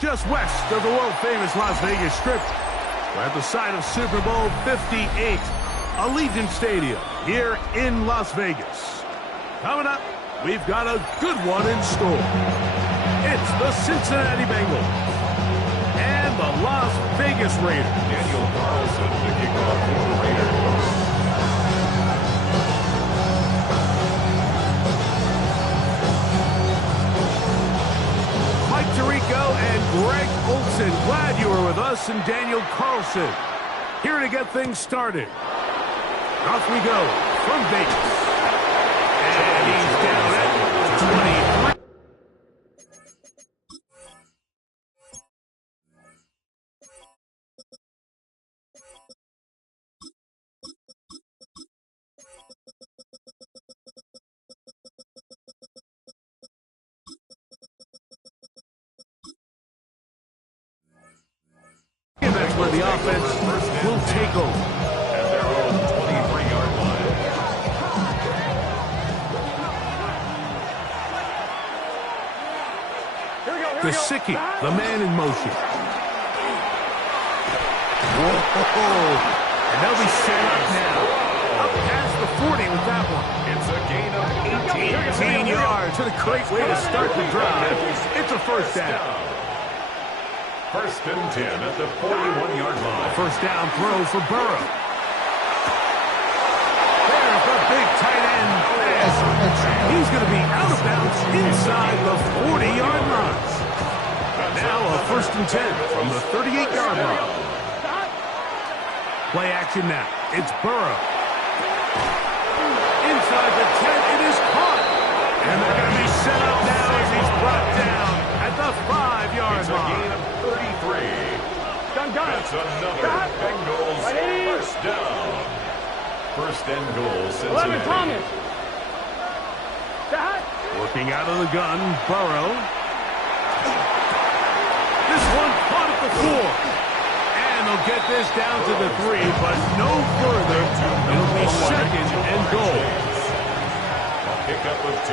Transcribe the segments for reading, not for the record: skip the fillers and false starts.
Just west of the world-famous Las Vegas Strip, we're at the site of Super Bowl 58, Allegiant Stadium, here in Las Vegas. Coming up, we've got a good one in store. It's the Cincinnati Bengals and the Las Vegas Raiders. Daniel Carlson to kick off for the Raiders. Mike Tirico and Greg Olson, glad you were with us, and Daniel Carlson here to get things started. Off we go from Vegas. And he's down at 23. where the offense will take over. At their own 23-yard line. Gesicki, the man in motion. Whoa! And they'll be set up now. Up past the 40 with that one. It's a gain of 18 yards. What a great way to start the drive. It's a first down. First and 10 at the 41-yard line. First down throw for Burrow. There's the big tight end pass. He's going to be out of bounds inside the 40-yard line. Now a first and 10 from the 38-yard line. Play action now. It's Burrow. Inside the 10, it is caught. And they're going to be set up now as he's brought down at the 5-yard It's a line. gain of 33. That's another Bengals first down. First and goal, Cincinnati. Working out of the gun, Burrow. This one caught at the 4. And they'll get this down to the 3, but no further. It'll be second and goal. A pickup of 2.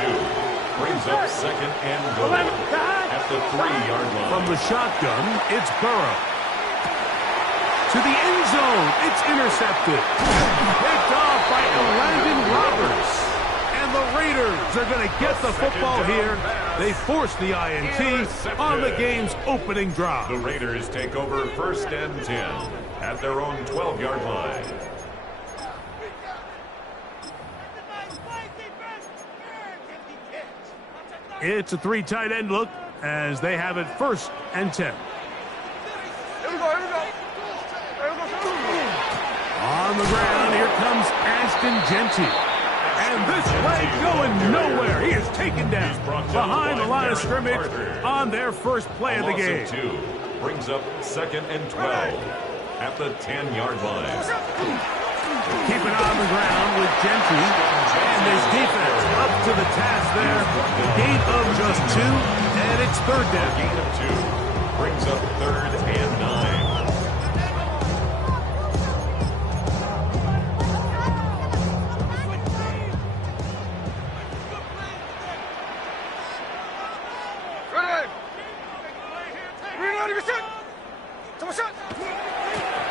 Brings up second and goal at the 3-yard line. From the shotgun, it's Burrow. To the end zone, it's intercepted. Picked off by Landon Roberts. And the Raiders are going to get the football here. They force the INT on the game's opening drive. The Raiders take over first and 10 at their own 12-yard line. It's a 3 tight end look as they have it first and 10. On the ground, here comes Ashton Genty. And this play going nowhere. He is taken down behind the line of scrimmage on their first play of the game. 2 brings up second and 12 at the 10-yard line. Keep it on the ground with Genty. And this defense up to the task there. Gain of just 2, and it's third down. Gain of 2 brings up third and 9.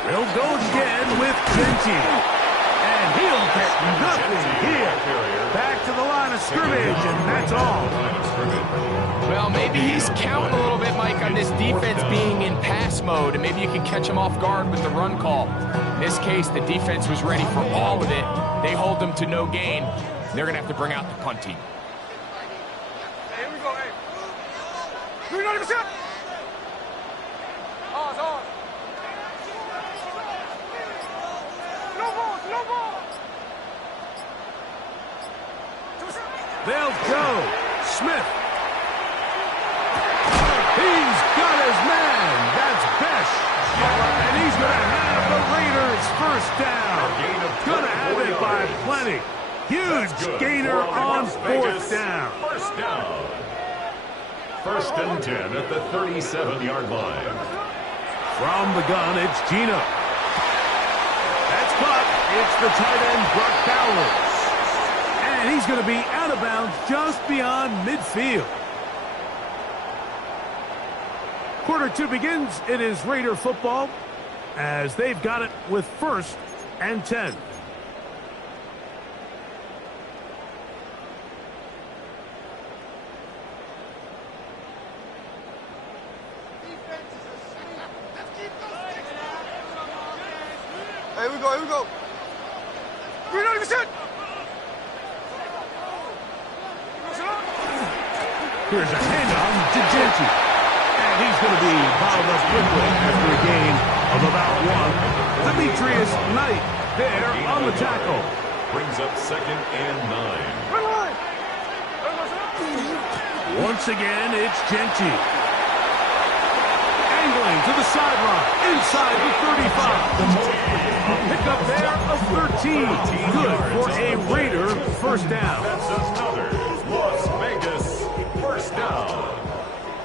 They'll go again with Genty. And he'll get nothing here. Back to the line of scrimmage, and that's all. Well, maybe he's counting a little bit, Mike, on this defense being in pass mode, and maybe you can catch him off guard with the run call. In this case, the defense was ready for all of it. They hold them to no gain. They're going to have to bring out the punt team. Here we go, hey. 390%. On. No ball. They'll go. Smith. He's got his man. That's Besh. And he's going to have the Raiders first down. Going to have it by plenty. Huge gainer on fourth down. First down. First and 10 at the 37-yard line. From the gun, it's Gino. That's caught. It's the tight end, Brock Bowers. And he's going to be out of bounds just beyond midfield. Quarter 2 begins. It is Raider football as they've got it with first and 10. Here we go. 390%. Here's a handoff to Genty. And he's going to be bottled up quickly after a gain of about 1. Demetrius Knight there on the tackle. Brings up second and 9. Once again, it's Genty. Angling to the sideline, inside the 35. A pickup there of 13. Good for a Raider first down. That's another Las Vegas first down.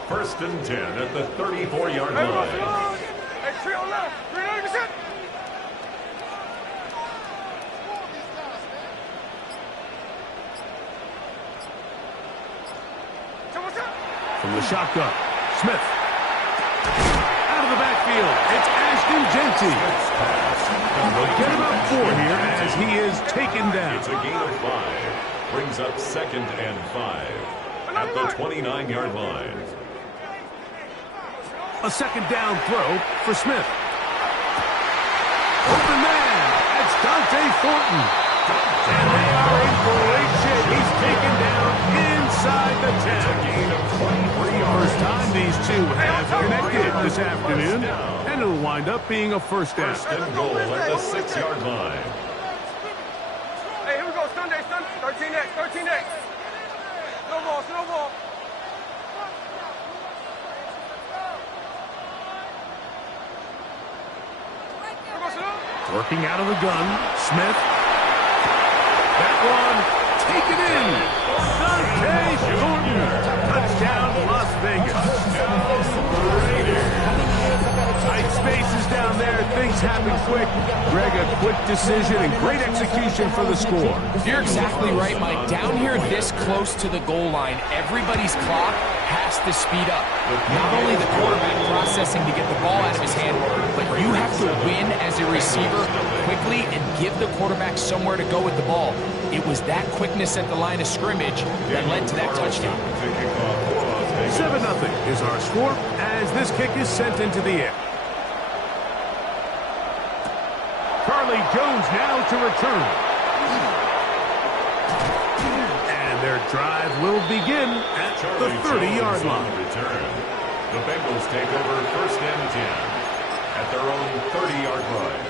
First and 10 at the 34-yard line. Hey, trio left. 390%. From the shotgun, Smith. Out of the backfield, it's Ashton Genty. They'll get him up 4 here as he is taken down. It's a gain of 5. Brings up 2nd and 5 at the 29-yard line. A 2nd down throw for Smith. Open man, that's Dante Thornton. And they are in great shape. He's taken down inside the 10. Gain of 23 yards. First time these two have connected this afternoon, and it'll wind up being a first down. First and goal at the 6-yard line. Hey, here we go. Sunday. 13X. 13X. Snowball. Working out of the gun, Smith. That one, taken in. Dante Thornton. Touchdown, Las Vegas. Tight spaces down there. Things happen quick. Greg, a quick decision and great execution for the score. You're exactly right, Mike. Down here this close to the goal line, everybody's clock has to speed up. Not only the quarterback processing to get the ball out of his hand, but you have to win as a receiver quickly and give the quarterback somewhere to go with the ball. It was that quickness at the line of scrimmage that led to that touchdown. 7-0 is our score as this kick is sent into the air. Charlie Jones now to return. And their drive will begin at the 30-yard line. Return. The Bengals take over 1st and 10 at their own 30-yard line.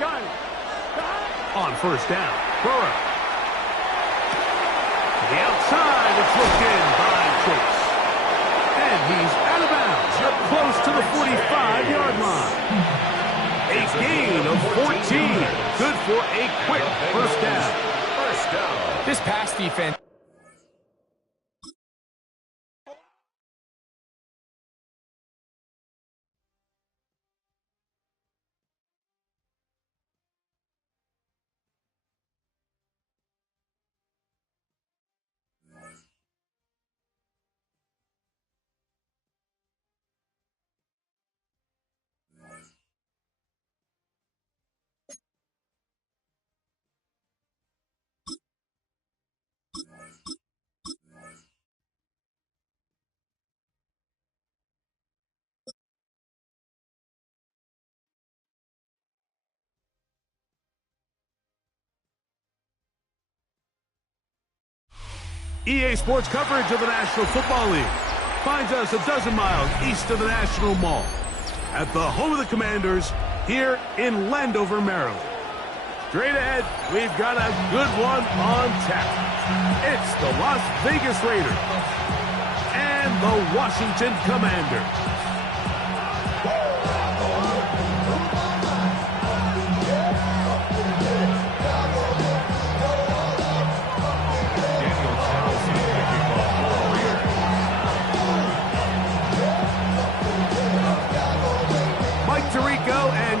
Gun. On first down, Burrow. To the outside, it's looked in by Chase. And he's out of bounds, close to the 45-yard line. A gain of 14. Good for a quick first down. First down. This pass defense. EA Sports coverage of the National Football League finds us a dozen miles east of the National Mall at the home of the Commanders here in Landover, Maryland. Straight ahead, we've got a good one on tap. It's the Las Vegas Raiders and the Washington Commanders.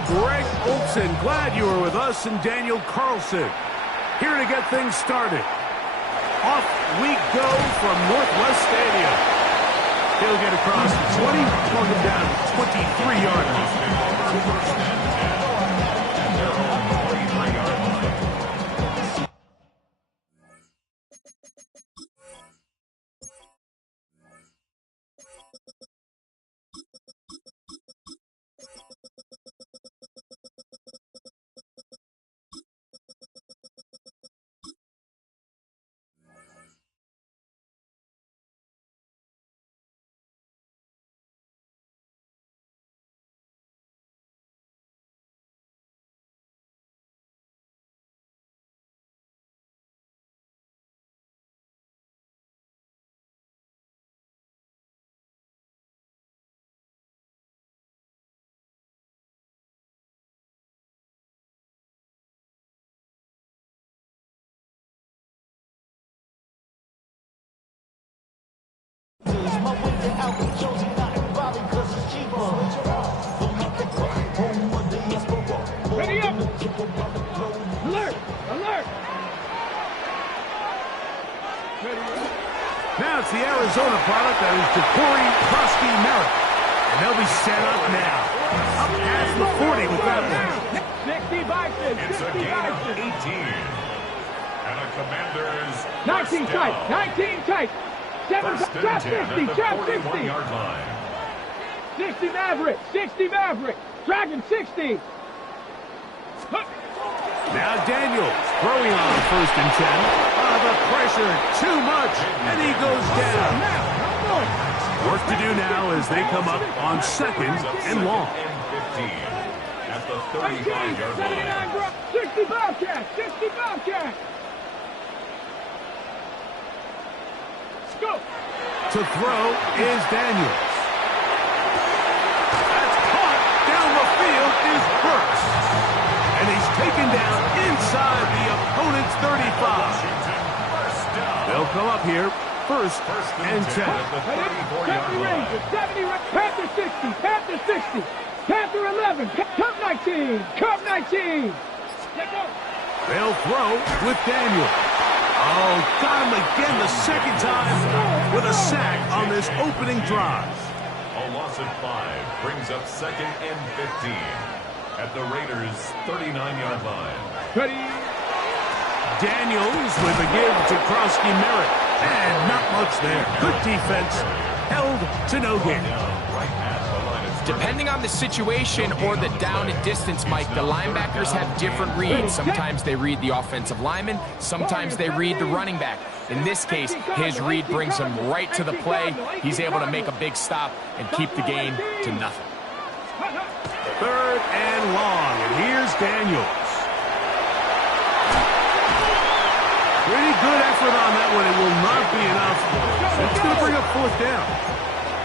Greg Olson, glad you were with us, and Daniel Carlson here to get things started. Off we go from Northwest Stadium. He'll get across the 20, plug him down to 23-yard line. Ready up! Alert! Alert! Now it's the Arizona product that is Ja'Cory Krosky-Merritt. And they'll be set up now. Up past the 40 with that one. 60 Vikings! It's a 60 gain of Vikings! 18. And a Commander's 19 first tight! down. 19 tight! 7 First trap and 10 60! at the Trap 60! 41-yard line. 60 Maverick! 60 Maverick! Dragon 60! Now Daniels throwing on first and 10. Oh, the pressure, too much, and he goes down. Work to do now as they come up on second and long. And 15 at the 35-yard line. 60 Bobcat! 60 Bobcat! Go! To throw is Daniels. That's caught down the field is Burks. And he's taken down inside the opponent's 35. They'll come up here first and 10. At the 34-yard line. 70 Panther 60! Panther 60! Panther 11! Cup 19! Cup 19! Let's go! They'll throw with Daniels. Oh, got him again the second time with a sack on this opening drive. A loss of 5 brings up second and 15 at the Raiders' 39-yard line. Ready? Daniels with a give to Krosky-Merritt. And not much there. Good defense. Held to no gain. Right at the line of scrimmage. Depending on the situation or the down and distance, Mike, the linebackers have different reads. Sometimes they read the offensive lineman. Sometimes they read the running back. In this case, his read brings him right to the play. He's able to make a big stop and keep the game to nothing. Third and long. And here's Daniels. Pretty good effort on that one. It will not be enough. It's going to bring up fourth down.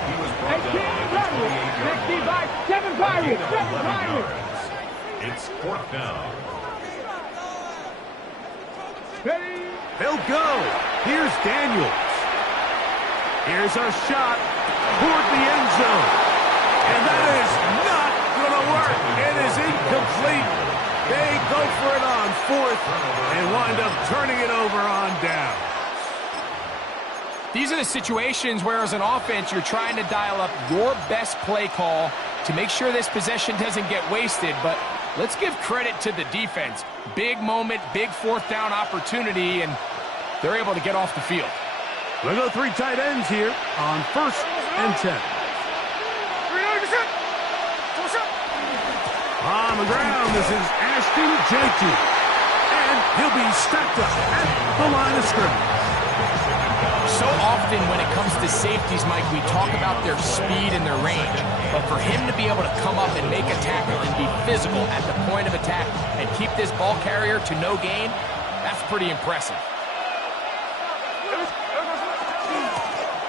He was brought down at the 28-yard line. 7 Pirates! 7 Pirates! It's fourth down. Ready? They'll go. Here's Daniels. Here's a shot toward the end zone. And that is not going to work. It is incomplete. They go for it on fourth and wind up turning it over on down. These are the situations where, as an offense, you're trying to dial up your best play call to make sure this possession doesn't get wasted. But let's give credit to the defense. Big moment, big fourth down opportunity, and they're able to get off the field. We'll go 3 tight ends here on first and 10. On the ground, this is Ashton Jeanty. And he'll be stacked up at the line of scrimmage. So often when it comes to safeties, Mike, we talk about their speed and their range. But for him to be able to come up and make a tackle and be physical at the point of attack and keep this ball carrier to no gain, that's pretty impressive.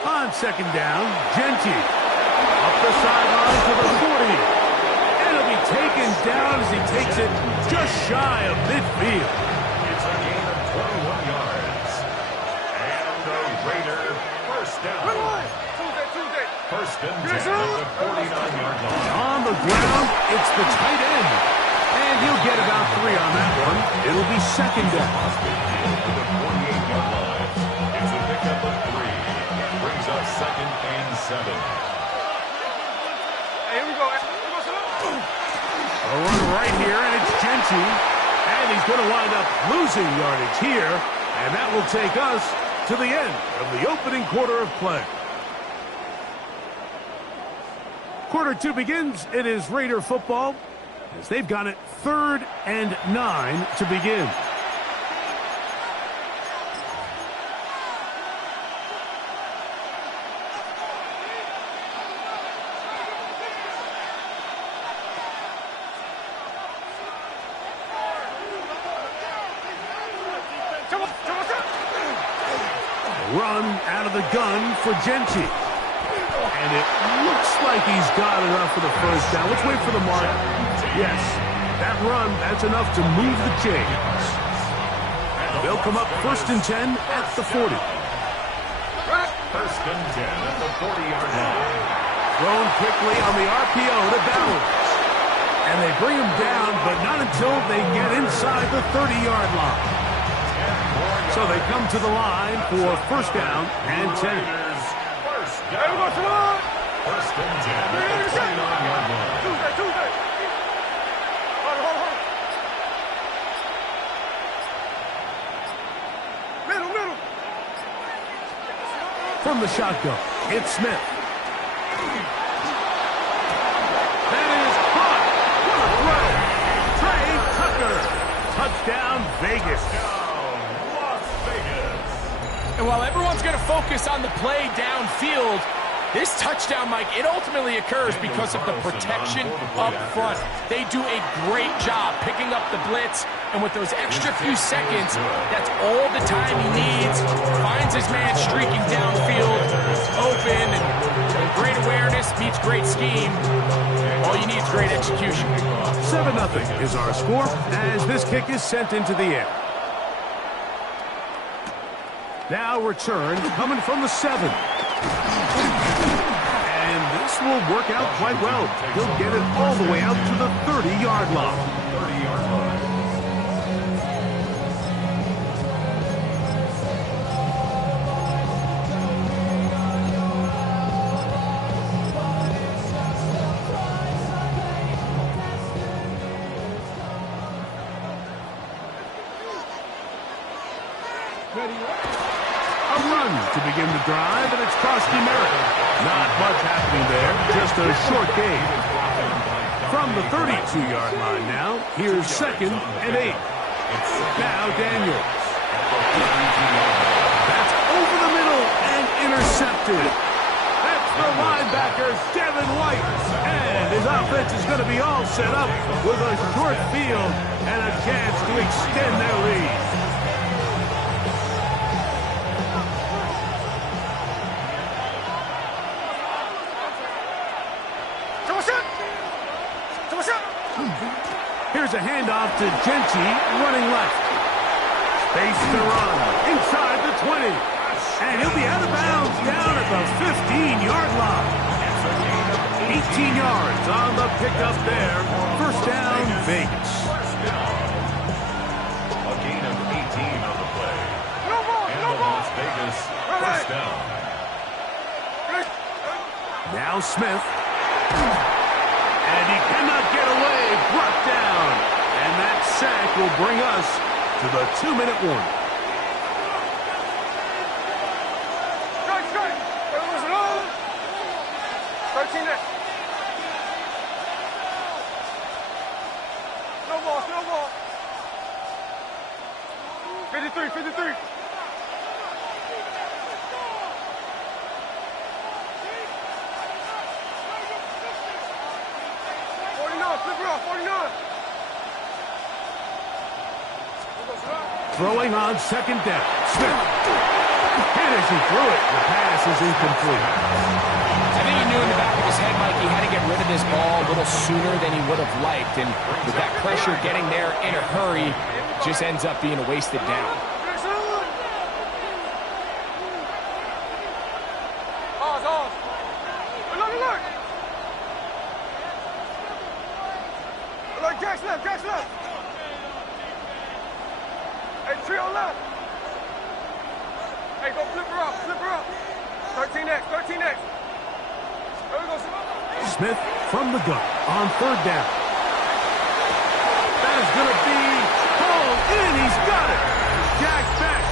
On second down, Jeanty. Up the sideline to the 40. And he'll be taken down as he takes it just shy of midfield. It's a gain of 21 yards. And the Raider first down. First and 10 at the 49-yard line. On the ground, it's the tight end. And he'll get about 3 on that one. It'll be second down. To the 48-yard line. It's a pickup of 3. Brings up second and 7. Here we go. A run right here, and it's Jeanty. And he's going to wind up losing yardage here. And that will take us to the end of the opening quarter of play. Quarter 2 begins. It is Raider football as they've got it 3rd and 9 to begin. Run out of the gun for Jeanty. And it looks like he's got enough for the first down. Let's wait for the mark. Yes, that run, that's enough to move the chains. They'll come up 1st and 10 at the 40. First and 10 at the 40-yard line. Thrown quickly on the RPO to balance. And they bring him down, but not until they get inside the 30-yard line. So they come to the line for first down and 10. First down. First and 10 at the 29-yard line. Tuesday. Hold on. Middle. From the shotgun, it's Smith. That is caught. What a throw. Trey Tucker. Touchdown, Vegas. Las Vegas. And while everyone's going to focus on the play downfield, this touchdown, Mike, it ultimately occurs because of the protection up front. They do a great job picking up the blitz, and with those extra few seconds, that's all the time he needs. Finds his man streaking downfield, open, and great awareness meets great scheme. All you need is great execution. 7-0 is our score as this kick is sent into the air. Now return coming from the 7. And this will work out quite well. He'll get it all the way out to the 30-yard line. 30-yard line. A run to begin the drive, and it's Krosky Merritt. Not much happening there, just a short gain. From the 32-yard line now, here's second and 8. Now Daniels. That's over the middle and intercepted. That's the linebacker, Devin White. And his offense is going to be all set up with a short field and a chance to extend their lead. Here's a handoff to Genty, running left. Space to run, inside the 20. And he'll be out of bounds down at the 15-yard line. 18 yards on the pickup there. First down, Vegas. A gain of 18 on the play. And the Las Vegas first down. Now Smith. And he cannot get away, brought down. And that sack will bring us to the 2-minute warning. Strike. 13 next. No ball. 53. Throwing on second down. Smith. And as he threw it, the pass is incomplete. I think he knew in the back of his head, Mike, he had to get rid of this ball a little sooner than he would have liked. And with that pressure getting there in a hurry, just ends up being a wasted down. Look, Jack's left. Hey, trio left. Hey, go flip her up. 13 next. There we go, Smith from the gun on third down. That is going to be hauled in. He's got it. Jack Beck.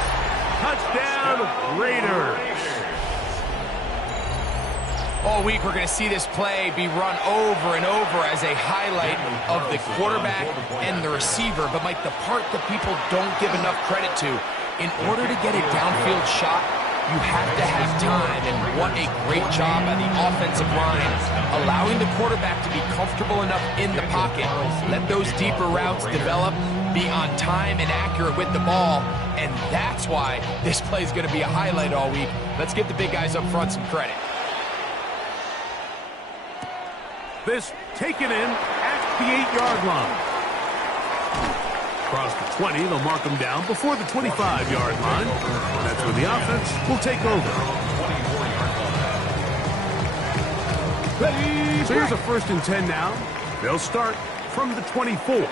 Touchdown, Raiders. All week we're going to see this play be run over and over as a highlight of the quarterback and the receiver. But, Mike, the part that people don't give enough credit to, in order to get a downfield shot, you have to have time. And what a great job by the offensive line, allowing the quarterback to be comfortable enough in the pocket, let those deeper routes develop, be on time and accurate with the ball. And that's why this play is going to be a highlight all week. Let's give the big guys up front some credit. This taken in at the 8-yard line. Across the 20, they'll mark him down before the 25-yard line. That's where the offense will take over. So here's a 1st and 10 now. They'll start from the 24. They'll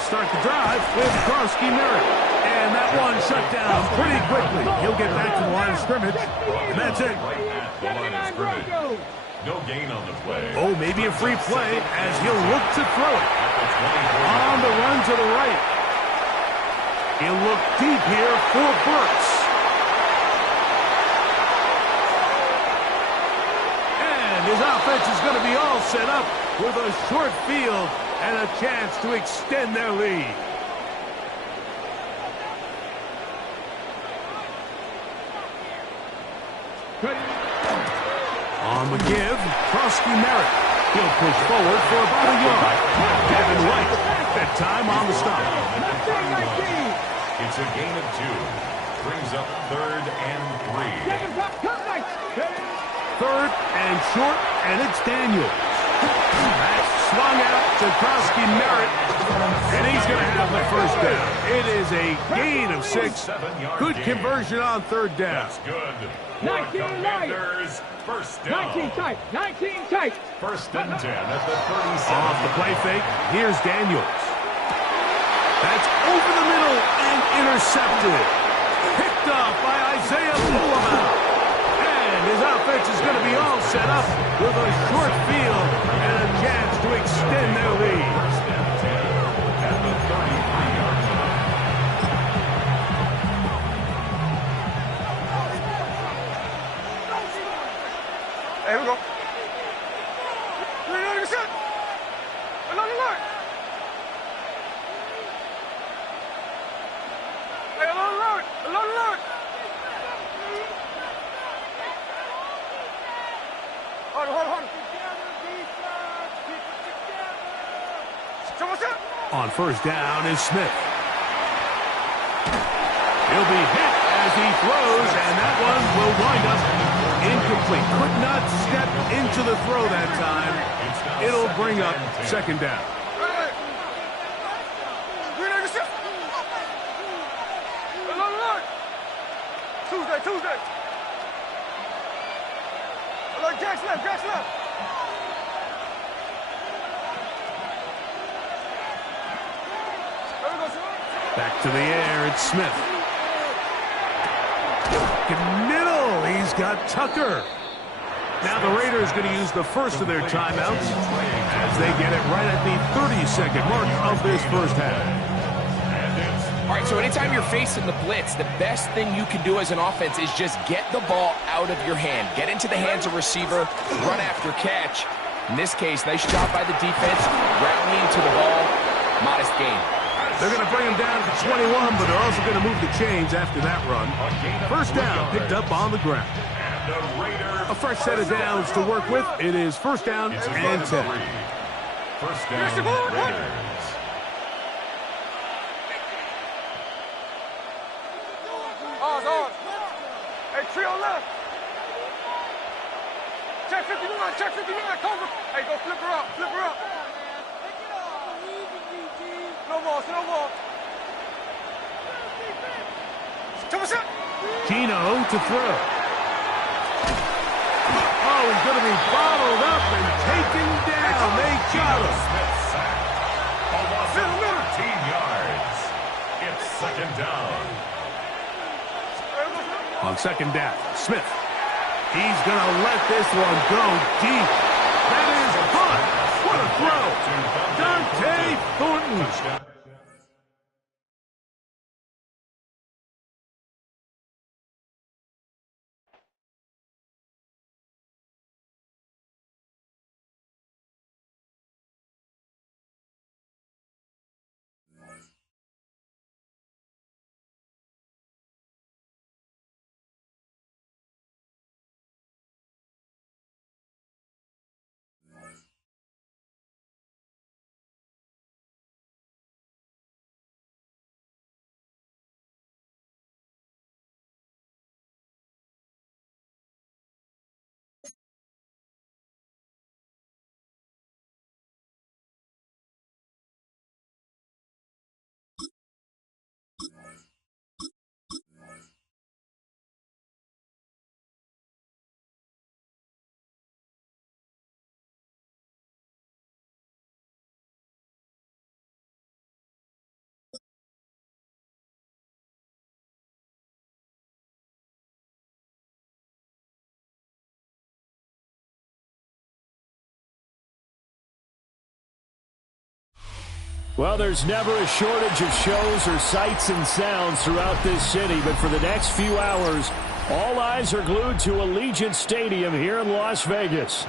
start the drive with Krosky Merritt. And that one shut down pretty quickly. He'll get back to the line of scrimmage, and that's it. Right at the line of scrimmage. No gain on the play. Oh, maybe a free play as he'll look to throw it. On the run to the right. He'll look deep here for Burks. And his offense is going to be all set up with a short field and a chance to extend their lead. On the give, Krosky Merritt. He'll push forward for about a yard. Devin White, that time on the stop. It's a gain of 2. Brings up 3rd and 3. 3rd and short, and it's Daniels. That's swung out to Krosky Merritt, and he's going to have the 1st down. It is a gain of 6. Good conversion on 3rd down. That's good. 19 Commanders, 1st down. 19 tight. 19 tight. 1st and 10 at the 37. Off the play fake, here's Daniels. That's over the middle and intercepted. Picked off by Isaiah Bulama. And his offense is going to be all set up with a short field and a chance to extend their lead. 1st and 10 at the 33-yard line. Here we go. Look, shot. Look. Hey, look. Hold. On 1st down is Smith. He'll be hit as he throws, and that one will wind up incomplete. Could not step into the throw that time. It'll bring up 2nd down. Tuesday. Look, Jack's left. Back to the air, it's Smith. In middle, he's got Tucker. Now the Raiders going to use the 1st of their timeouts as they get it right at the 30-second mark of this 1st half. All right, so anytime you're facing the blitz, the best thing you can do as an offense is just get the ball out of your hand. Get into the hands of receiver, run after catch. In this case, nice job by the defense, rallying to the ball. Modest gain. They're going to bring him down to 21, but they're also going to move the chains after that run. 1st down, picked up on the ground. A fresh set of downs to work with. It is 1st down and 10. 1st down, Raiders. On. Hey, trio left. Check 59, cover. Hey, go flip her up. No more. Gino to throw. Oh, he's going to be bottled up and taken down. They got him. Smith sacked. A loss of 13 yards. It's 2nd down. On 2nd down, Smith. He's going to let this one go deep. That is good. What a throw. Dante Thornton. Well, there's never a shortage of shows or sights and sounds throughout this city, but for the next few hours, all eyes are glued to Allegiant Stadium here in Las Vegas.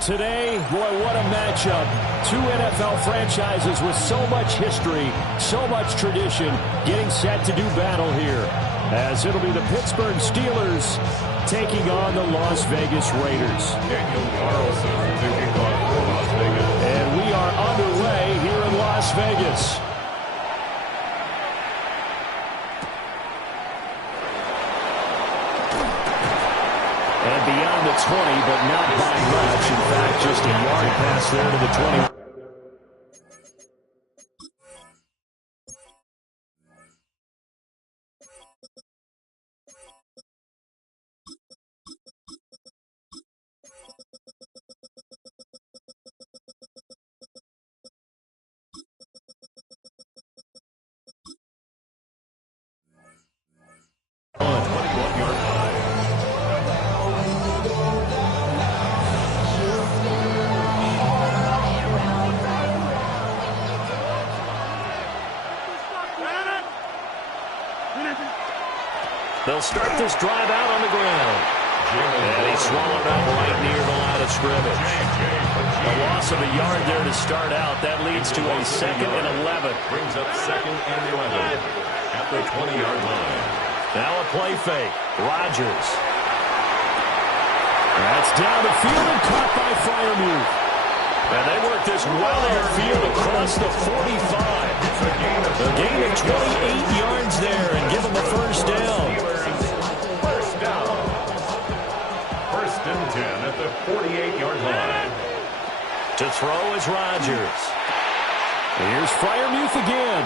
Today, boy, what a matchup. Two NFL franchises with so much history, so much tradition, getting set to do battle here, as it'll be the Pittsburgh Steelers taking on the Las Vegas Raiders. Daniel Carlson taking on for Las Vegas. And we are underway here in Las Vegas. And beyond the 20, but not by much. In fact, just a yard pass there to the 20. They'll start this drive out on the ground. And he swallowed up right near the line of scrimmage. A loss of a yard there to start out. That leads to a 2nd and 11. Brings up 2nd and 11 at the 20-yard line. Now a play fake. Rodgers. That's down the field and caught by Freiermuth. And they work this well airfield across the 45. A gain of 28 yards there and give them a first down. First down. 1st and 10 at the 48-yard line. To throw is Rodgers. Here's Freiermuth again.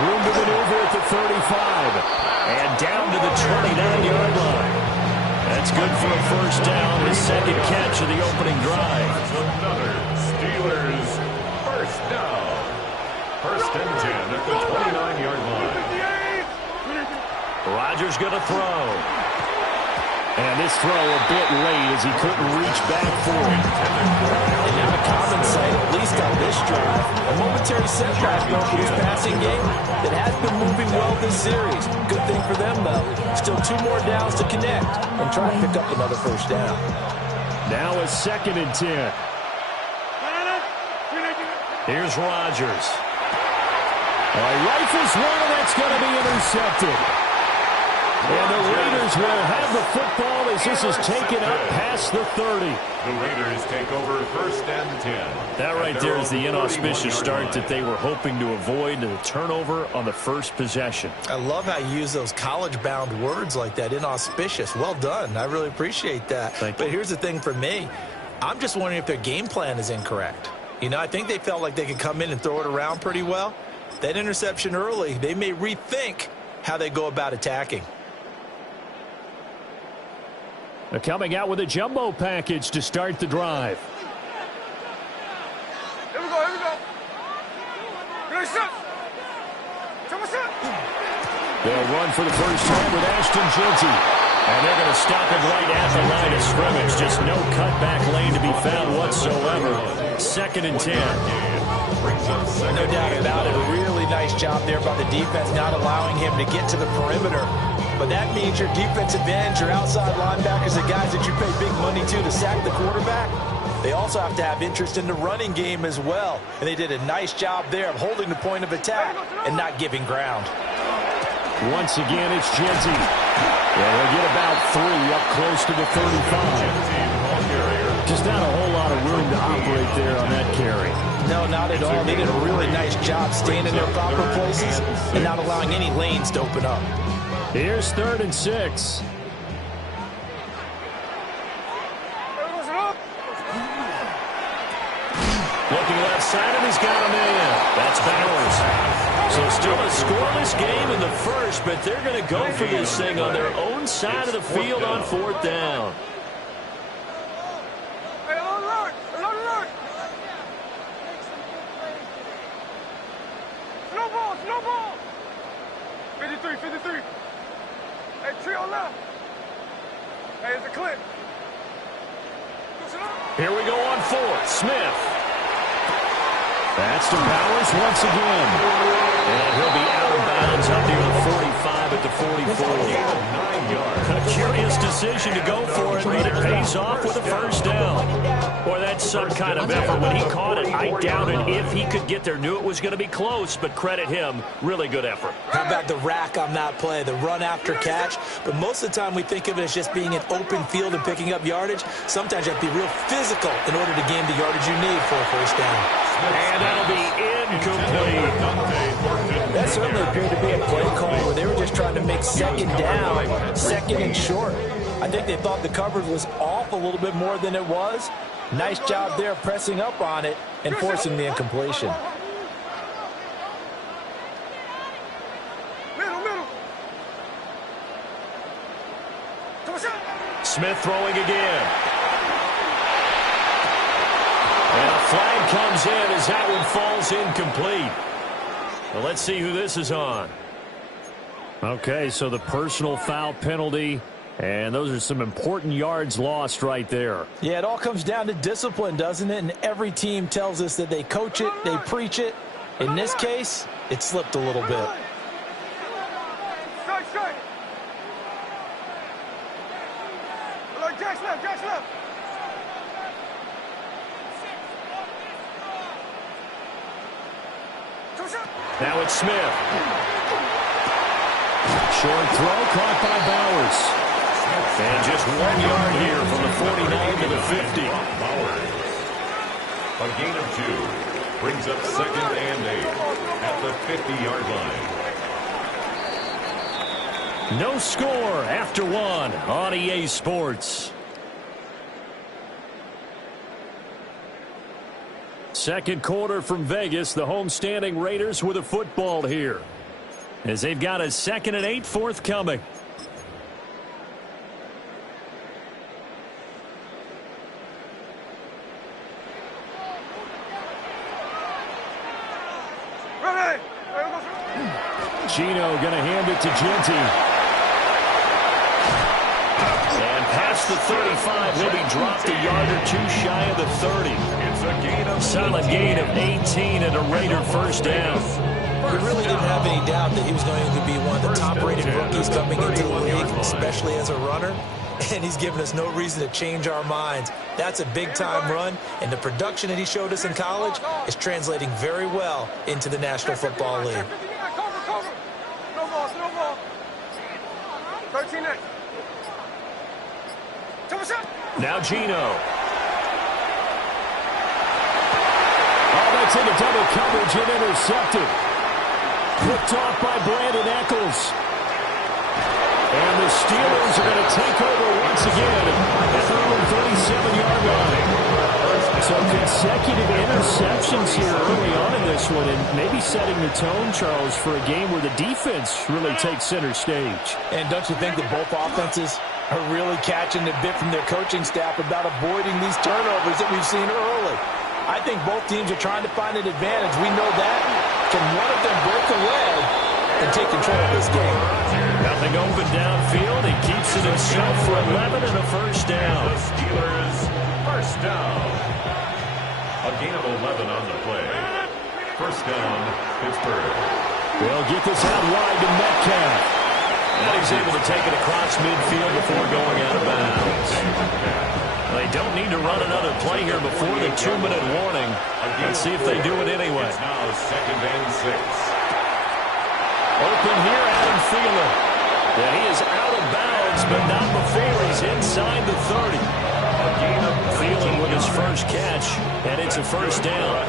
Room to maneuver at the 35. And down to the 29-yard line. That's good for a first down, his 2nd catch of the opening drive. Another Steelers first down. 1st and 10 at the 29-yard line. Rodgers going to throw. And this throw a bit late as he couldn't reach back for it. And now a common sight, at least on this drive. A momentary setback though for his passing game that has been moving well this series. Good thing for them, though. Still 2 more downs to connect and try to pick up another first down. Now a 2nd and 10. Here's Rodgers. Rifles one, and that's going to be intercepted. And the Raiders will have the football as this is taken up past the 30. The Raiders take over 1st and 10. That right there is the inauspicious start that they were hoping to avoid, the turnover on the first possession. I love how you use those college-bound words like that, inauspicious. Well done. I really appreciate that. But here's the thing for me. I'm just wondering if their game plan is incorrect. You know, I think they felt like they could come in and throw it around pretty well. That interception early, they may rethink how they go about attacking. They're coming out with a jumbo package to start the drive. Here we go, here we go. They'll run for the first time with Ashton Jeanty. And they're going to stop him right at the line of scrimmage. Just no cutback lane to be found whatsoever. 2nd and 10. No doubt about it. A really nice job there by the defense, not allowing him to get to the perimeter. But that means your defensive ends, your outside linebackers, the guys that you pay big money to sack the quarterback, they also have to have interest in the running game as well. And they did a nice job there of holding the point of attack and not giving ground. Once again, it's Jeanty. Yeah, they'll get about 3 up close to the 35. Just not a whole lot of room to operate there on that carry. No, not at all. They did a really nice job staying in their proper places and not allowing any lanes to open up. Here's 3rd and 6. Looking left side, and he's got a man. That's Bowers. So still a scoreless game in the first, but they're going to go for this thing on their own side of the field on 4th down. No ball. 53. Hey, trio left. Hey, it's a clip. Here we go on 4th. Smith. That's to Powers once again. And he'll be out of bounds up near the 45 at the 44. 9 yards. A curious decision to go for it, but it pays off with a first down. Boy, that's some kind of effort. When he caught it, I doubted if he could get there. Knew it was going to be close, but credit him. Really good effort. How about the rack on that play, the run after catch? But most of the time we think of it as just being an open field and picking up yardage. Sometimes you have to be real physical in order to gain the yardage you need for a first down. And that'll be incomplete. That certainly appeared to be a play call where they were just trying to make second down, second and short. I think they thought the coverage was off a little bit more than it was. Nice job there pressing up on it and forcing the incompletion. Smith throwing again. And a flag comes in as that one falls incomplete. Well, let's see who this is on. Okay, so the personal foul penalty, and those are some important yards lost right there. Yeah, it all comes down to discipline, doesn't it? And every team tells us that they coach it, they preach it. In this case, it slipped a little bit. Now it's Smith. Short throw caught by Bowers. And just 1 yard here from the 49 to the 50. A gain of 2 brings up 2nd and 8 at the 50-yard line. No score after 1 on EA Sports. Second quarter from Vegas. The homestanding Raiders with a football here, as they've got a 2nd and 8 forthcoming. Gino going to hand it to Genty. And past the 35, he'll be dropped a yard or 2 shy of the 30. It's a gain of solid gain of 18 and a Raider first down. We really didn't have any doubt that he was going to be one of the top-rated rookies coming into the league, especially as a runner. And he's given us no reason to change our minds. That's a big-time run, and the production that he showed us in college is translating very well into the National Football League. Now Gino. Oh, that's into double coverage and intercepted. Picked off by Brandon Eccles. And the Steelers are going to take over once again at their own 37-yard line. So consecutive interceptions here early on in this one, and maybe setting the tone, Charles, for a game where the defense really takes center stage. And don't you think that both offenses are really catching a bit from their coaching staff about avoiding these turnovers that we've seen early? I think both teams are trying to find an advantage. We know that. Can one of them break away and take control of this game? Nothing open downfield. He keeps it himself for 11 and a first down. The Steelers first down. A gain of 11 on the play. First down, Pittsburgh. They'll get this out wide to Metcalf. And he's able to take it across midfield before going out of bounds. They don't need to run another play here before the 2-minute warning. Let's see if they do it anyway. It's now 2nd and 6. Open here, Adam Thielen. And he is out of bounds, but not before he's inside the 30. Thielen with his first catch, and it's a first down.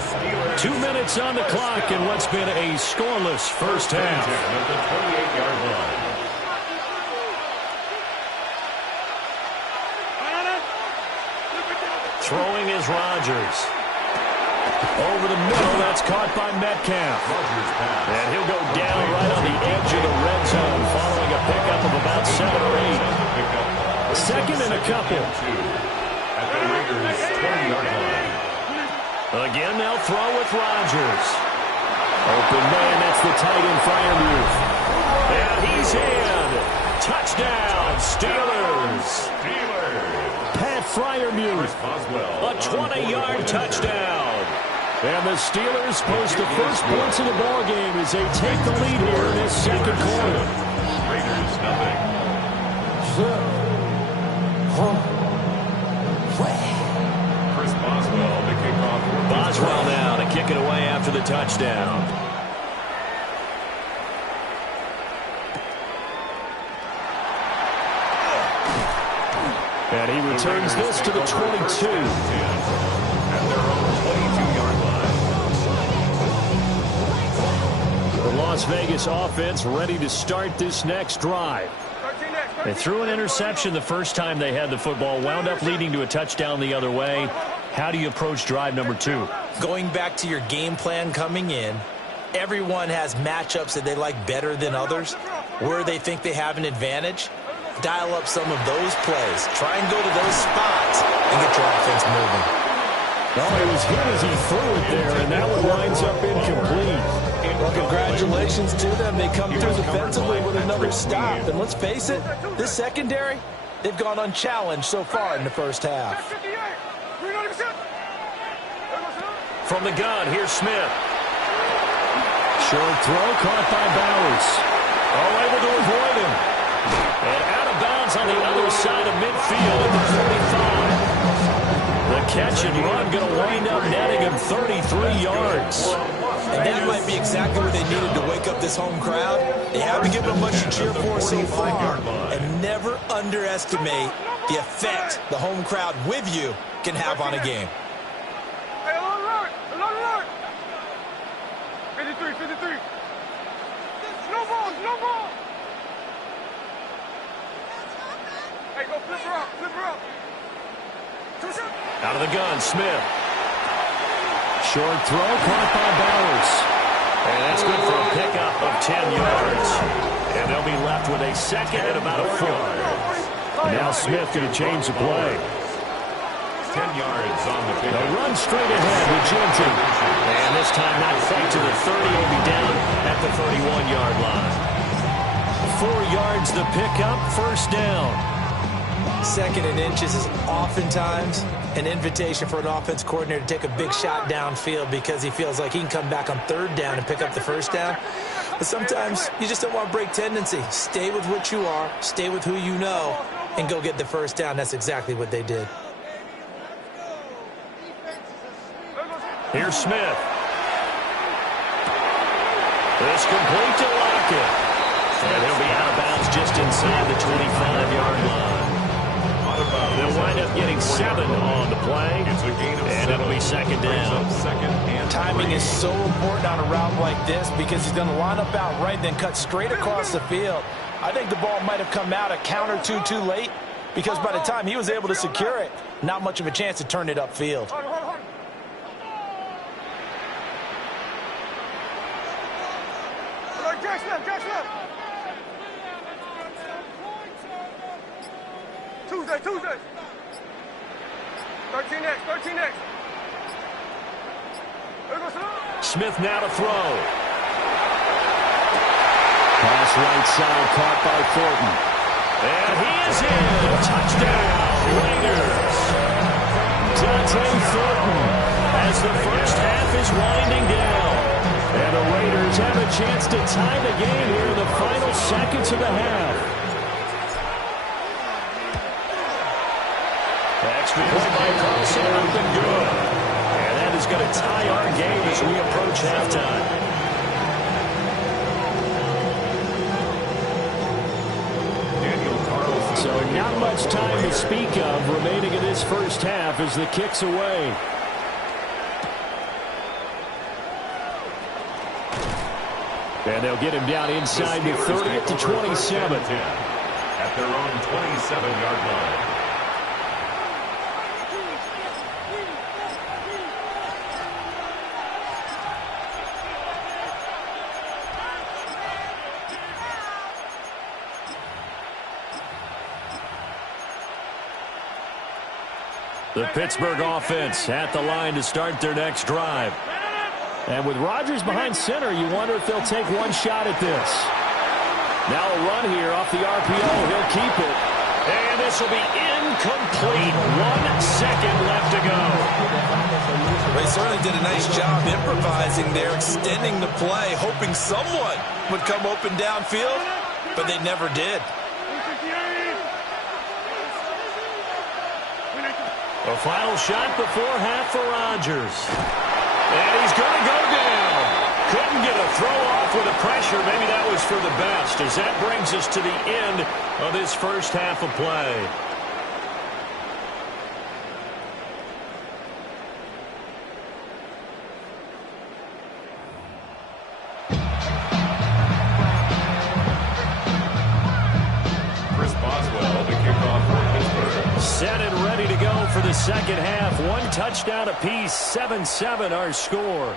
2 minutes on the clock in what's been a scoreless first half. At the 28-yard line. Throwing is Rodgers. Over the middle, that's caught by Metcalf. And he'll go down right on the edge of the red zone following a pickup of about 7 or 8. Second and a couple. At the Raiders' 20-yard line. Again, they'll throw with Rodgers. Open man, that's the tight end Freiermuth. And he's in. Touchdown, Steelers. Pat Freiermuth. A 20-yard touchdown. And the Steelers post the first points of the ball game as they take the lead here in this second quarter. Raiders nothing. Chris Boswell to kick off. Boswell now to kick it away after the touchdown. And he returns this to the 22. At their own 22-yard line. The Las Vegas offense ready to start this next drive. They threw an interception the first time they had the football, wound up leading to a touchdown the other way. How do you approach drive number 2? Going back to your game plan coming in, everyone has matchups that they like better than others, where they think they have an advantage. Dial up some of those plays. Try and go to those spots and get your offense moving. Well, it was hit as he threw it there, and that one winds up incomplete. Well, congratulations to them. They come through defensively with another stop. And let's face it, this secondary, they've gone unchallenged so far in the first half. From the gun, here's Smith. Short throw caught by Bowers. All able to avoid him. And out of bounds on the other side of midfield at the 45. The catch and run going to wind up netting him 33 yards. And that might be exactly what they needed to wake up this home crowd. They haven't given them much to cheer for so far. And never underestimate the effect the home crowd with you can have on a game. Hey, alert! 53. No ball. Hey, go flip her up. Out of the gun, Smith. Short throw caught by Bowers. And that's good for a pickup of 10 yards. And they'll be left with a second and about a 4. Now Smith going to change the play. 10 yards on the pick. They'll run straight ahead with Jensen. And this time not quite to the 30. Will be down at the 31-yard line. 4 yards the pickup, first down. Second and inches is oftentimes an invitation for an offense coordinator to take a big shot downfield because he feels like he can come back on third down and pick up the first down. But sometimes you just don't want to break tendency. Stay with what you are, stay with who you know, and go get the first down. That's exactly what they did. Here's Smith. This complete to Lockett. And he'll be out of bounds just inside the 25-yard line. They'll wind up getting 7 on the play, and it'll be second down. Timing is so important on a route like this because he's going to line up out right, then cut straight across the field. I think the ball might have come out a count or two too late because by the time he was able to secure it, not much of a chance to turn it upfield. Jack left. Tuesday. 13 next. Smith now to throw. Pass right side caught by Thornton. And he is in. Touchdown, Raiders. Dante Thornton as the first half is winding down. And the Raiders have a chance to tie the game here in the final seconds of the half. Extra point by Carlson up and good. And that is going to tie our game as we approach halftime. So not much time to speak of remaining in this first half as the kick's away. And they'll get him down inside the 30 at the 27. At their own 27-yard line. The Pittsburgh offense at the line to start their next drive. And with Rodgers behind center, you wonder if they'll take one shot at this. Now a run here off the RPO. He'll keep it. And this will be incomplete. 1 second left to go. They certainly did a nice job improvising there, extending the play, hoping someone would come open downfield, but they never did. A final shot before half for Rodgers. And he's going to go down. Couldn't get a throw off with the pressure. Maybe that was for the best, as that brings us to the end of this first half of play. Set and ready to go for the second half. 1 touchdown apiece, 7-7 our score.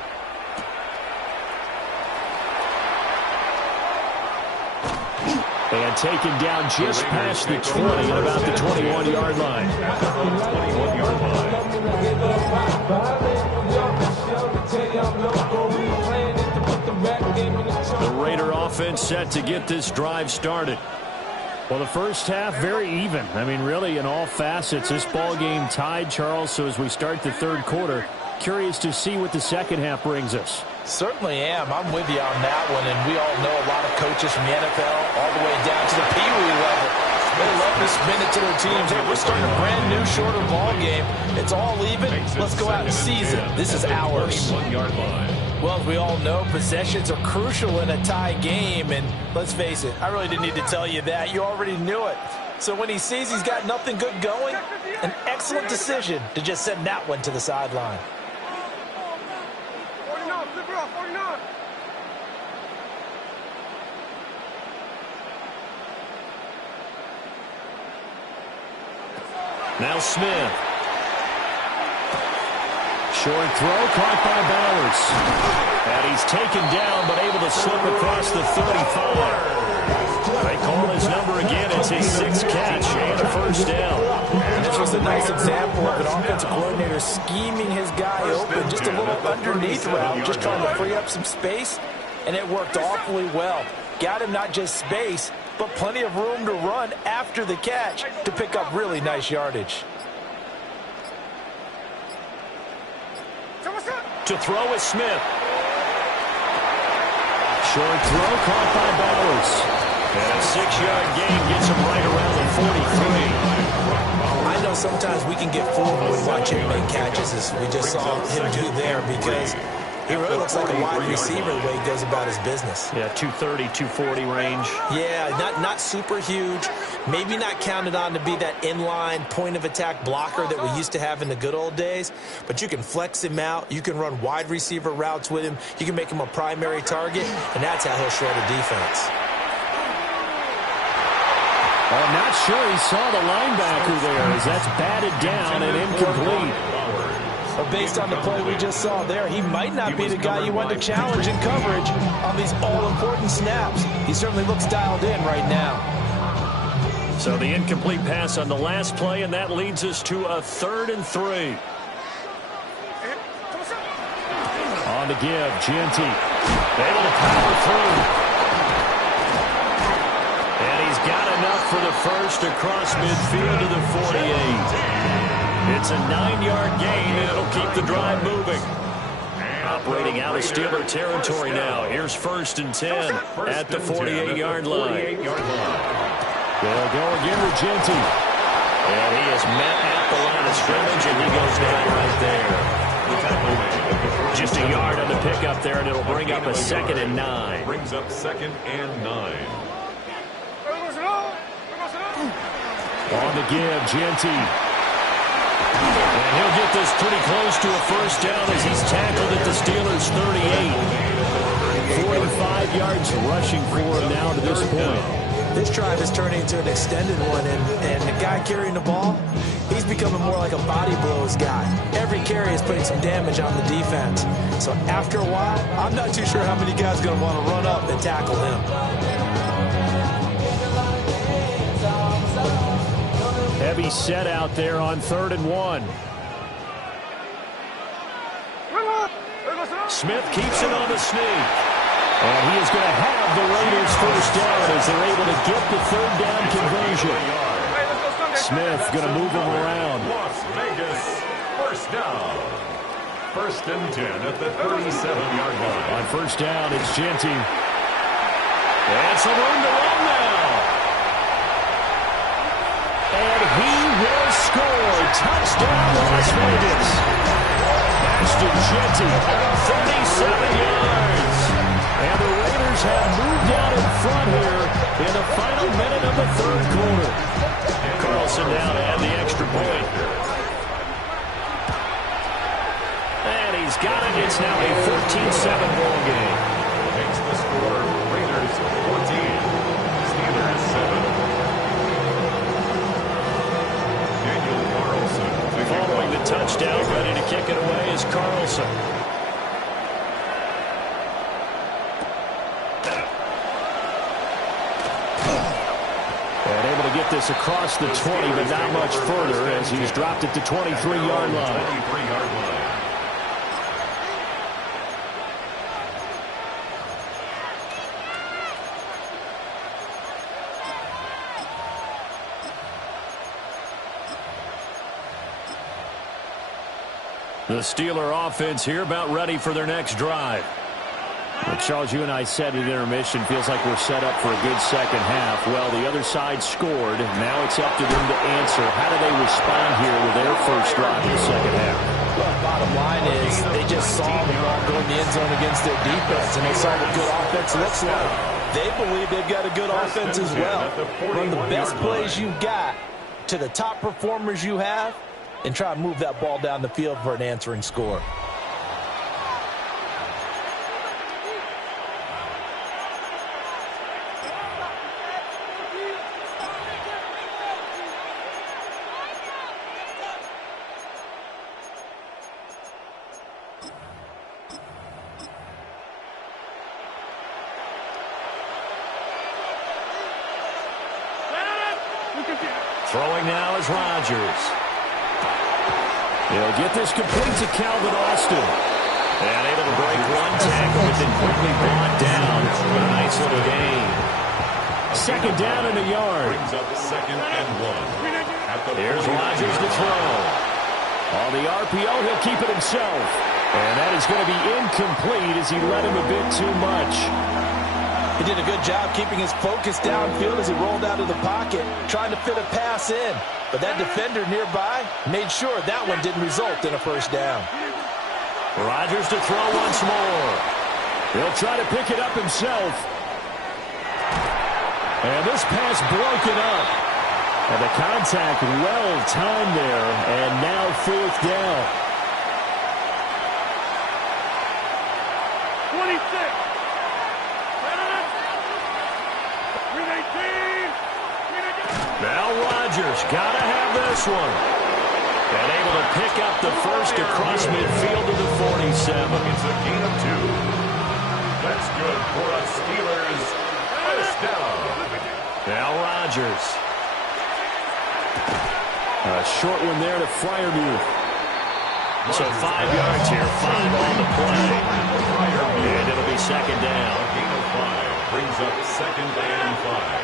And taken down just past the 20 at about the 21-yard line. The Raider offense set to get this drive started. Well, the first half, very even. I mean, really, in all facets, this ball game tied, Charles. So as we start the third quarter, curious to see what the second half brings us. Certainly am. I'm with you on that one, and we all know a lot of coaches from the NFL all the way down to the Pee Wee level. They love to spin it to their teams. Hey, we're starting a brand new, shorter ball game. It's all even. Let's go out and seize it. This is ours. Well, as we all know, possessions are crucial in a tie game, and let's face it, I really didn't need to tell you that. You already knew it. So when he sees he's got nothing good going, an excellent decision to just send that one to the sideline. 49, flip it off, 49. Now Smith. Short throw caught by Bowers. And he's taken down but able to slip across the 35. They call his number again. It's his 6th catch and a first down. And this was a nice example of an offensive coordinator scheming his guy open. Just a little underneath route, just trying to free up some space. And it worked awfully well. Got him not just space, but plenty of room to run after the catch to pick up really nice yardage. To throw is Smith. Short throw caught by Bowers. And a 6-yard gain gets him right around the 43. I know sometimes we can get fooled when we watch him make catches, as we just saw him do there, because he really looks like a wide receiver the way he goes about his business. Yeah, 230, 240 range. Yeah, not super huge. Maybe not counted on to be that inline point-of-attack blocker that we used to have in the good old days. But you can flex him out. You can run wide receiver routes with him. You can make him a primary target, and that's how he'll shred a defense. I'm not sure he saw the linebacker there, as that's batted down and incomplete. But based on the play we just saw there, he might not be the guy you want to challenge in coverage on these all-important snaps. He certainly looks dialed in right now. So the incomplete pass on the last play, and that leads us to a 3rd and 3. On the give, Gianti able to power through. And he's got enough for the first across midfield to the 48. It's a 9-yard gain, and it'll keep the drive moving. Operating out of Steeler territory now. Here's 1st and 10 at the 48-yard line. They'll go again with Gianti. And he is met at the line of scrimmage, and he goes down right there. Just a yard on the pickup there, and it'll bring up a 2nd and 9. Brings up 2nd and 9. On the give, Gianti. And he'll get this pretty close to a first down as he's tackled at the Steelers' 38. 45 yards rushing for him now to this point. This drive is turning into an extended one, and the guy carrying the ball, he's becoming more like a body blows guy. Every carry is putting some damage on the defense. So after a while, I'm not too sure how many guys are going to want to run up and tackle him. Heavy set out there on 3rd and 1. Smith keeps it on the sneak. And he is going to have the Raiders first down as they're able to get the 3rd down conversion. Smith going to move him around. Las Vegas, first down. First and 10 at the 37-yard line. On first down, it's Genty. And some room to run now. And he will score. Touchdown, Las Vegas. Ashton Genty, 37 yards. And the Raiders have moved out in front here in the final minute of the third quarter. Carlson now to add the extra point. And he's got it. It's now a 14-7 ball game. Makes the score Raiders 14, Steelers 7. Daniel Carlson. Following the touchdown, ready to kick it away is Carlson. And able to get this across the 20, but not much further as he's dropped it to 23-yard line. 23-yard line. The Steeler offense here about ready for their next drive. Well, Charles, you and I said at intermission, feels like we're set up for a good second half. Well, the other side scored. Now it's up to them to answer. How do they respond here with their first drive in the second half? Well, bottom line is they just saw the ball go in the end zone against their defense, and they saw what good offense looks like. They believe they've got a good offense as well. Run the best plays you've got to the top performers you have, and try to move that ball down the field for an answering score. Throwing now is Rodgers. He'll get this complete to Calvin Austin. And able to break one tackle, but then quickly brought down. A nice little gain. Second down and a yard. Brings up second and 1. Here's Rodgers to throw. On the RPO, he'll keep it himself. And that is going to be incomplete as he led him a bit too much. He did a good job keeping his focus downfield as he rolled out of the pocket, trying to fit a pass in. But that defender nearby made sure that one didn't result in a first down. Rodgers to throw once more. He'll try to pick it up himself. And this pass broken up. And the contact well timed there. And now fourth down. 26. Now Rodgers got to have this one. And able to pick up the first across midfield to the 47. It's a gain of 2. That's good for us Steelers. First down. Now Rodgers. A short one there to Freiermuth. So 5 yards here, 5 on the play. And it'll be second down. A gain of 5 brings up second and 5.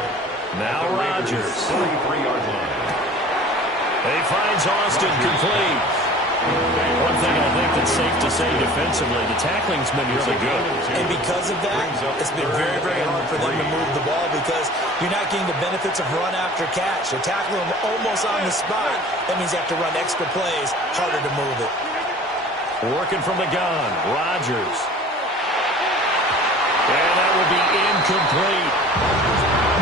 Now Rodgers. 33-yard line. He finds Austin complete. One thing I think that's safe to say defensively, the tackling's been really good. And because of that, it's been very, very hard for them to move the ball because you're not getting the benefits of run after catch. You're tackling them almost on the spot. That means you have to run extra plays, harder to move it. Working from the gun, Rodgers. And that will be incomplete.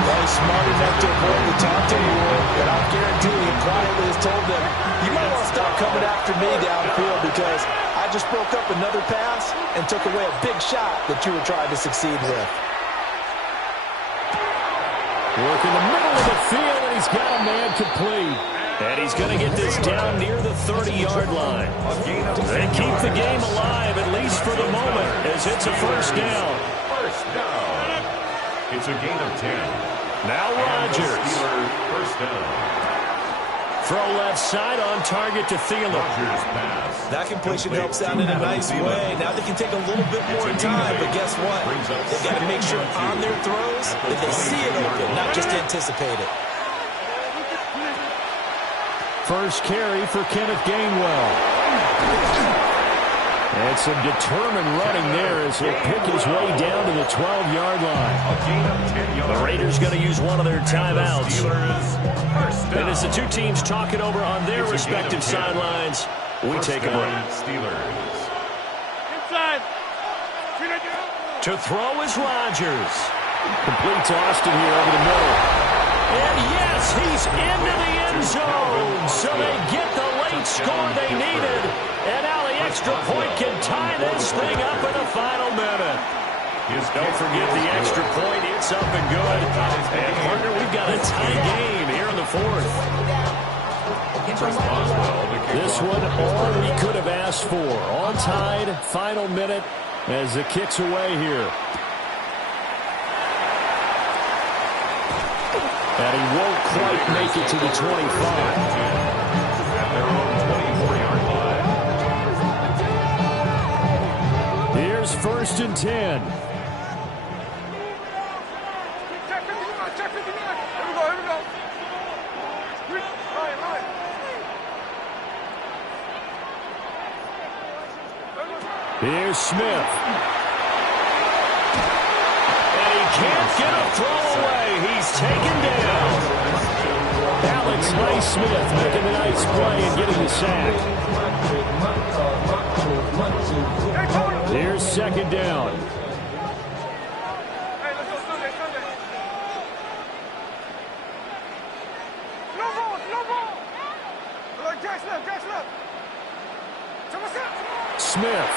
Well, he's smart enough to avoid the taunting rule, but I'll guarantee he quietly has told them, you might want to stop coming after me downfield because I just broke up another pass and took away a big shot that you were trying to succeed with. Working the middle of the field, and he's got a man complete. And he's going to get this down near the 30-yard line. They keep the game alive, at least for the moment, as it's a first down. First down. It's a gain of 10. Now Rodgers. First down. Throw left side on target to Thielen. Rodgers pass. That completion helps out in a nice way. Now they can take a little bit more time, but guess what? They've got to make sure on their throws that they see it open, not just anticipate it. First carry for Kenneth Gainwell. And some determined running there as he'll pick his way down to the 12-yard line. The Raiders going to use one of their timeouts. And as the two teams talk it over on their respective sidelines, we take a break. Inside. To throw is Rodgers. Complete to Austin here over the middle. And yes, he's into the end zone. So they get the late score they needed. And now the extra point can tie this thing up in the final minute. Don't forget the extra point. It's up and good. And, partner, we've got a tie game here in the fourth. This one all we could have asked for. All tied, final minute as the kick's away here. And he won't quite make it to the 25. Here's 1st and 10. Check 59. Check 59. Here we go. Here we go. Ryan. Here's Smith. And he can't get a throw away. He's taken down. Alex Highsmith making a nice play and getting the sack. Here's 2nd down. Hey, let's go Sunday. No ball. Like Jackson up. Smith.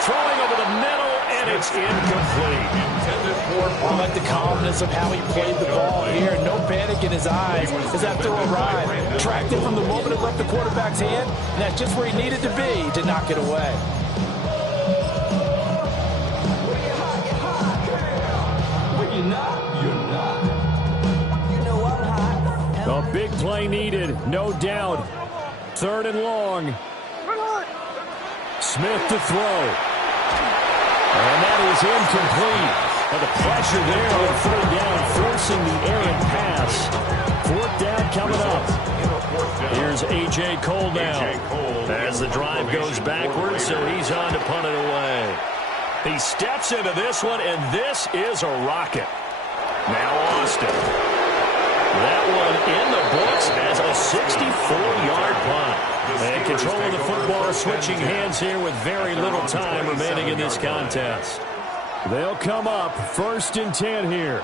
Throwing over the middle, and it's incomplete. I like the calmness of how he played the ball here. No panic in his eyes as that throw arrived. Tracked it from the moment it left the quarterback's hand, and that's just where he needed to be to knock it away. A big play needed, no doubt. 3rd and long. Smith to throw. And that is incomplete. And the pressure there on 3rd down, forcing the errant pass. 4th down coming up. Here's A.J. Cole now. As the drive goes backwards, so he's on to punt it away. He steps into this one, and this is a rocket. Now Austin. That one in the books as a 64-yard punt. And control of the football switching hands here with very little time remaining in this contest. They'll come up 1st and 10 here.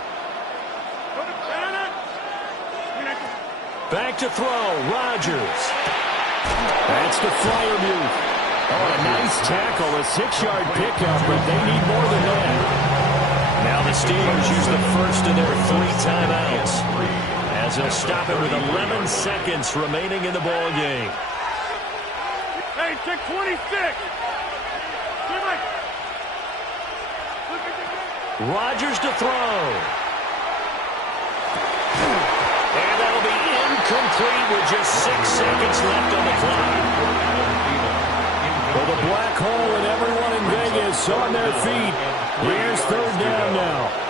Back to throw, Rodgers. That's to Freiermuth. Oh, a nice tackle, a 6-yard pickup, but they need more than that. Now the Steelers use the first of their 3 timeouts as they'll stop it with 11 seconds remaining in the ball game. Hey, check 26. Rodgers to throw. And that'll be incomplete with just 6 seconds left on the clock. Well, the black hole and everyone in Vegas on their feet. Here's 3rd down now.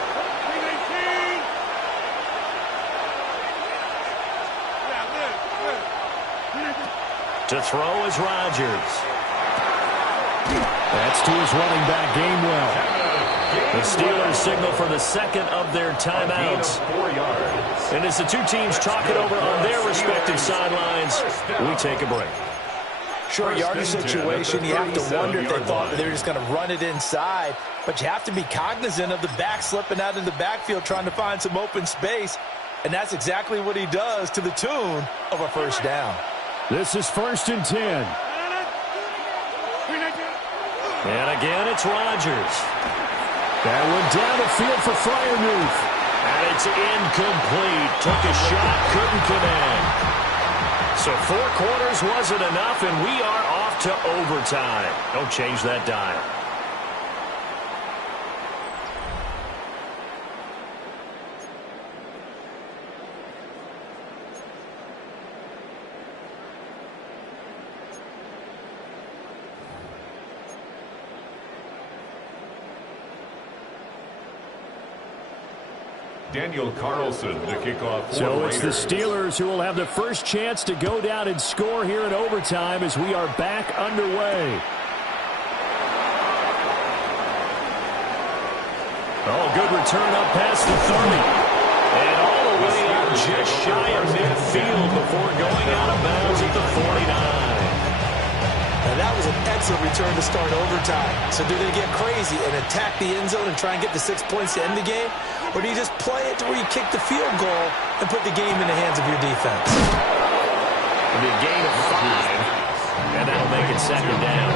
To throw is Rodgers. That's to his running back, Gainwell. The Steelers signal for the 2nd of their timeouts. And as the two teams talk it over on their respective sidelines, we take a break. Short yardage situation, you have to wonder if they thought that they were just going to run it inside. But you have to be cognizant of the back slipping out in the backfield trying to find some open space. And that's exactly what he does to the tune of a 1st down. This is 1st and 10. And again, it's Rodgers. That one down the field for Freiermuth. And it's incomplete. Took a shot, couldn't connect. So 4 quarters wasn't enough, and we are off to overtime. Don't change that dial. Daniel Carlson to kick off. So it's the Steelers who will have the first chance to go down and score here in overtime as we are back underway. Oh, good return up past the 30. And all the way out just shy of midfield before going out of bounds at the 49. Now that was an excellent return to start overtime. So do they get crazy and attack the end zone and try and get the 6 points to end the game? Or do you just play it to where you kick the field goal and put the game in the hands of your defense? It'll be a gain of 5, and that'll make it second down.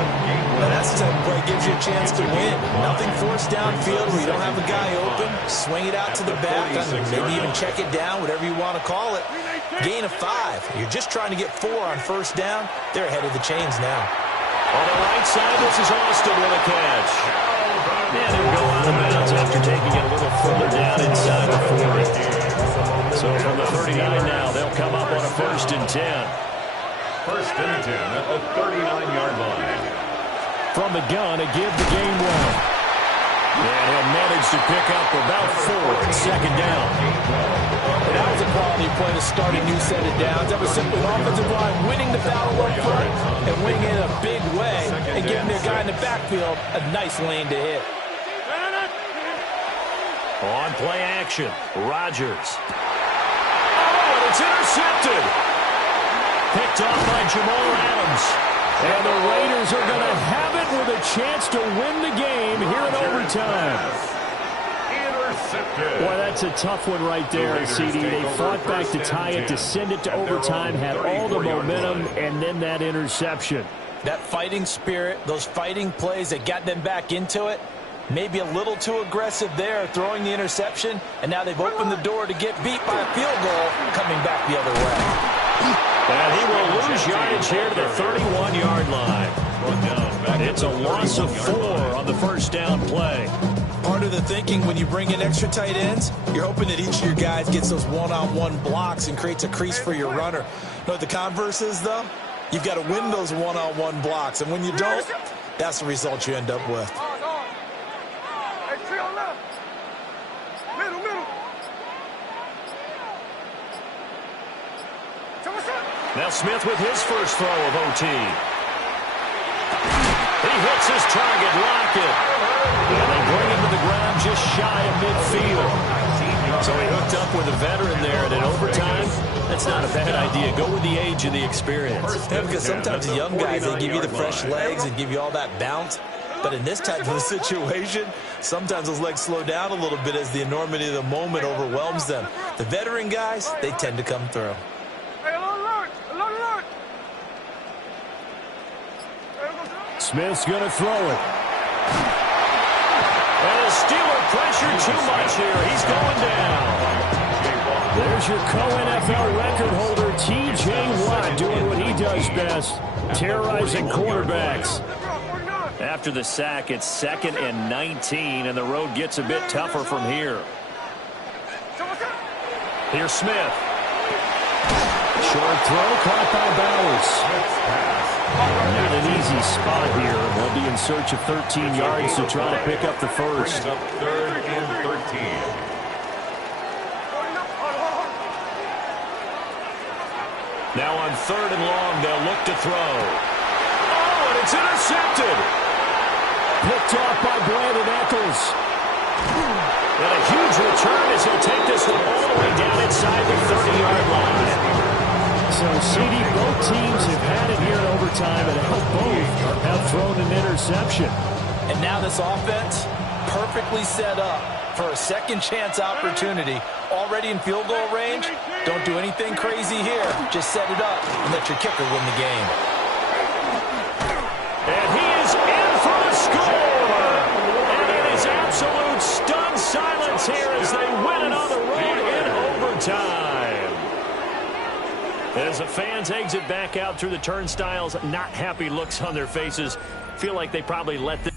Now that's the type of play that gives you a chance to win. Nothing forced downfield where you don't have a guy open. Swing it out to the back, maybe even check it down, whatever you want to call it. Gain of 5. You're just trying to get 4 on first down. They're ahead of the chains now. On the right side, this is Austin with a catch. And he'll go out of bounds after taking it a little further down inside the 40. So from the 39 now, they'll come up on a 1st and 10. 1st and 10 at the 39-yard line. From the gun, a give the game one. And he'll manage to pick up about 4 and second down. And that was a quality play to start a new set of downs. That was simply an offensive line winning the battle up front and winning it in a big way and giving their guy in the backfield a nice lane to hit. On play action, Rodgers. Oh, and it's intercepted. Picked off by Jamal Adams. And the Raiders are going to have it with a chance to win the game here in overtime. Intercepted. Boy, that's a tough one right there, CD. They fought back to tie it, to send it to overtime, had all the momentum, and then that interception. That fighting spirit, those fighting plays that got them back into it, maybe a little too aggressive there, throwing the interception, and now they've opened the door to get beat by a field goal coming back the other way. And he will lose yardage here to the 31-yard line. It's a loss of 4 on the first down play. Part of the thinking when you bring in extra tight ends, you're hoping that each of your guys gets those one-on-one blocks and creates a crease for your runner. You know what the converse is, though? You've got to win those one-on-one blocks, and when you don't, that's the result you end up with. Now Smith with his first throw of OT. He hits his target, Lockett. And they bring him to the ground just shy of midfield. So he hooked up with a veteran there, and in overtime, that's not a bad idea. Go with the age and the experience. Yeah, because sometimes the young guys, they give you the fresh legs and give you all that bounce. But in this type of a situation, sometimes those legs slow down a little bit as the enormity of the moment overwhelms them. The veteran guys, they tend to come through. Smith's going to throw it. And the Steeler pressure too much here. He's going down. There's your co-NFL record holder, T.J. Watt, doing what he does best, terrorizing quarterbacks. After the sack, it's 2nd and 19, and the road gets a bit tougher from here. Here's Smith. Short throw caught by Bowers. Not an easy spot here. They'll be in search of 13 yards to try to pick up the first. Up 3rd and 13. Now on 3rd and long, they'll look to throw. Oh, and it's intercepted. Picked off by Brandon Eccles. And a huge return as he'll take this one all the way down inside the 30-yard line. So, CD, both teams have had it here in overtime, and both have thrown an interception. And now this offense, perfectly set up for a second chance opportunity. Already in field goal range, don't do anything crazy here. Just set it up and let your kicker win the game. And he is in for the score! And it is absolute stunned silence here as they win it on the road in overtime. As the fans exit back out through the turnstiles, not happy looks on their faces. Feel like they probably let this